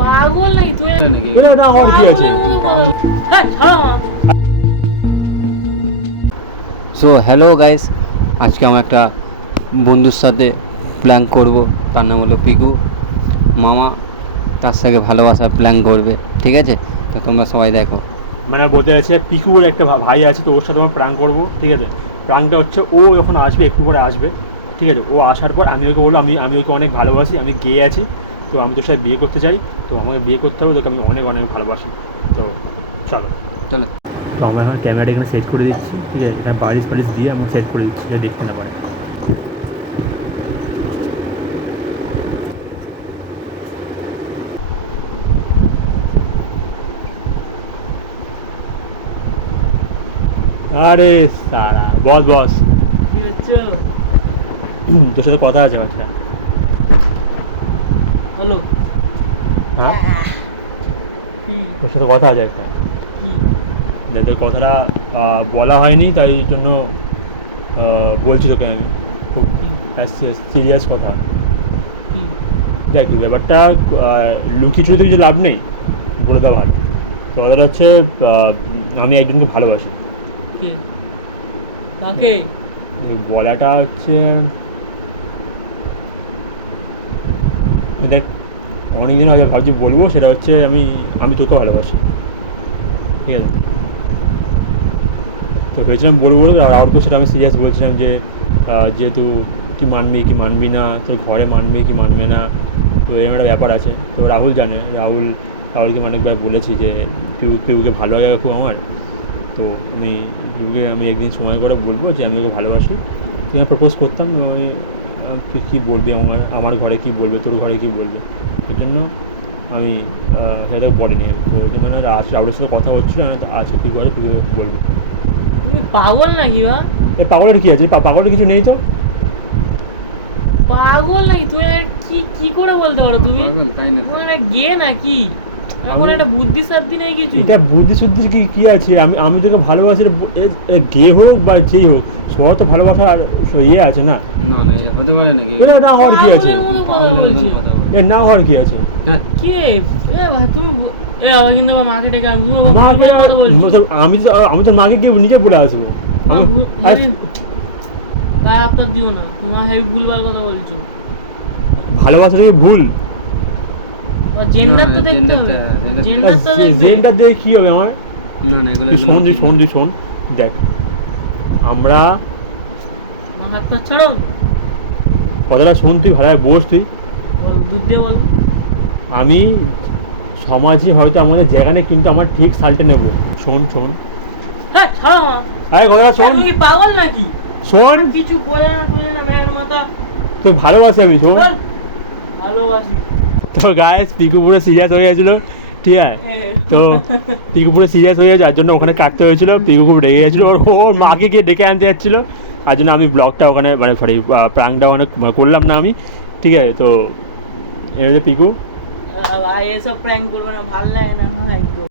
পাগল নাকি তুই? এটা না হওয়ার কি আছে? হ্যাঁ ছাড়ো আমার। সো হ্যালো গাইস, আজকে আমার একটা বন্ধুর সাথে প্ল্যান করব। তার নাম হলো পিকু মামা। তার সাথে ভালোবাসার প্ল্যান করবে, ঠিক আছে? তো তোমরা সবাই দেখো। মানে বলতে আছে পিকুর একটা ভাই আছে, তো ওর সাথে আমার প্রাঙ্ক করবো, ঠিক আছে? প্রাঙ্কটা হচ্ছে ও যখন আসবে, একটু পরে আসবে, ঠিক আছে? ও আসার পর আমি ওকে বলবো আমি ওকে অনেক ভালোবাসি, আমি গে আছি, তো আমি তোর সাথে বিয়ে করতে চাই, তো আমাকে বিয়ে করতে হবে, তোকে আমি অনেক অনেক ভালোবাসি। তো চলো চলো। তো আমরা এখন ক্যামেরাটা এখানে সেট করে দিচ্ছি, ঠিক আছে? এখানে বালিশ ফালিশ দিয়ে আমরা সেট করে দিচ্ছি, যা দেখতে না পারে। আরে সারা বস বস, কি হচ্ছে? তোর সাথে কথা আছে একটা। হ্যালো। হ্যাঁ, কি? তোর সাথে কথা আছে একটা। তোর কথাটা বলা হয়নি, তাই জন্য বলছি তোকে আমি, খুব সিরিয়াস কথা। কি? দেখ ব্যাপারটা লুকিয়ে চুরি কিছু লাভ নেই, বলে দেওয়া ভালো। তো কথাটা হচ্ছে আমি একজনকে ভালোবাসি। কে? কাকে? বলাটা হচ্ছে, দেখ অনেকদিন আগে ভাবছি বলবো, সেটা হচ্ছে আমি তোকে ভালোবাসি, ঠিক আছে? তো ভেবেছিলাম বলবো, আর রাহুলকে সেটা আমি সিরিয়াস বলছিলাম যে যেহেতু কি মানবি কি মানবি না, তোর ঘরে মানবি কি মানবে না, তো এরকম একটা ব্যাপার আছে। তো রাহুল জানে, রাহুলকে অনেকবার বলেছি যে পিউকে ভালো লাগে খুব আমার। তো পিউকে আমি একদিন সময় করে বলবো যে আমি ওকে ভালোবাসি, তুই প্রপোজ করতাম। তুই কী বলবি, আমার ঘরে কী বলবে, তোর ঘরে কী বলবে, এর জন্য আমি সেটা বলিনি। তো ওই জন্য রাহুলের সাথে কথা হচ্ছিলো, আজকে কী করে তুই বলবি। তুমি পাগল নাকি বা? এ পাগলের কি আছে? পাগলের কিছু নেই তো। পাগল নাকি তুই? কি কি করে বলতে পারো তুমি? তাই না? তোমার একটা গে নাকি? এখন একটা বুদ্ধি সাদ্ধি নেই কিছু? এটা বুদ্ধি শুদ্ধি কি আছে? আমি তোকে ভালোবাসি, গে হোক বা যেই হোক, সবার তো ভালোবাসা আর ইয়ে আছে না। না না, হতে পারে নাকি? এটা না হওয়ার কি আছে? পাগলের মতো কথা বলছি। এ না হওয়ার কি আছে? কে? এ ভাই তুমি আবার কিন্তু আবার মাকে ডেকে আনবো। মাকে কথা বলছি। আমি তোর মাকে গিয়ে নিজে বলে আসবো। গায়ে আপনার দিও না, তোমার হেভি ভুলভাল কথা বলছো। ভালোবাসা থেকে ভুল? জেন্ডার তো দেখতে হবে। জেন্ডার তো দেখবে। জেন্ডার দিয়ে কি হবে আমার? না না, এগুলো তুই শোন, দেখ আমরা আমার হাত পা ছাড়ো। কথাটা শোন, তুই ভালো বস। তুই বল, দুধ দিয়ে বল। আমি সমাজে হয়তো আমাদের জায়গা নেই, কিন্তু আমার ঠিক সালটে নেবো। শোন, হ্যাঁ ছাড়ো আমার। আরে কথাটা শোন। তুমি কি পাগল নাকি? শোন, কিছু বলে না মেয়ের মাথা। তুই ভালোবাসি আমি, শোন। বল, ভালোবাসি। তো গাইস পিকু পুরো সিরিয়াস হয়ে গেছিল, ঠিক আছে? তো পিকু পুরো সিরিয়াস হয়ে গেছে, যার জন্য ওখানে কাটতে হয়েছিল। পিকু খুব রেগে গেছিলো, ওর মাকে গিয়ে ডেকে আনতে যাচ্ছিলো, তার জন্য আমি ব্লগটা ওখানে, মানে সরি প্রাঙ্কটা ওখানে করলাম না আমি, ঠিক আছে? তো এবারে পিকু ভাই এসব প্র্যাঙ্ক করবে না, ভালো লাগে না ভাই।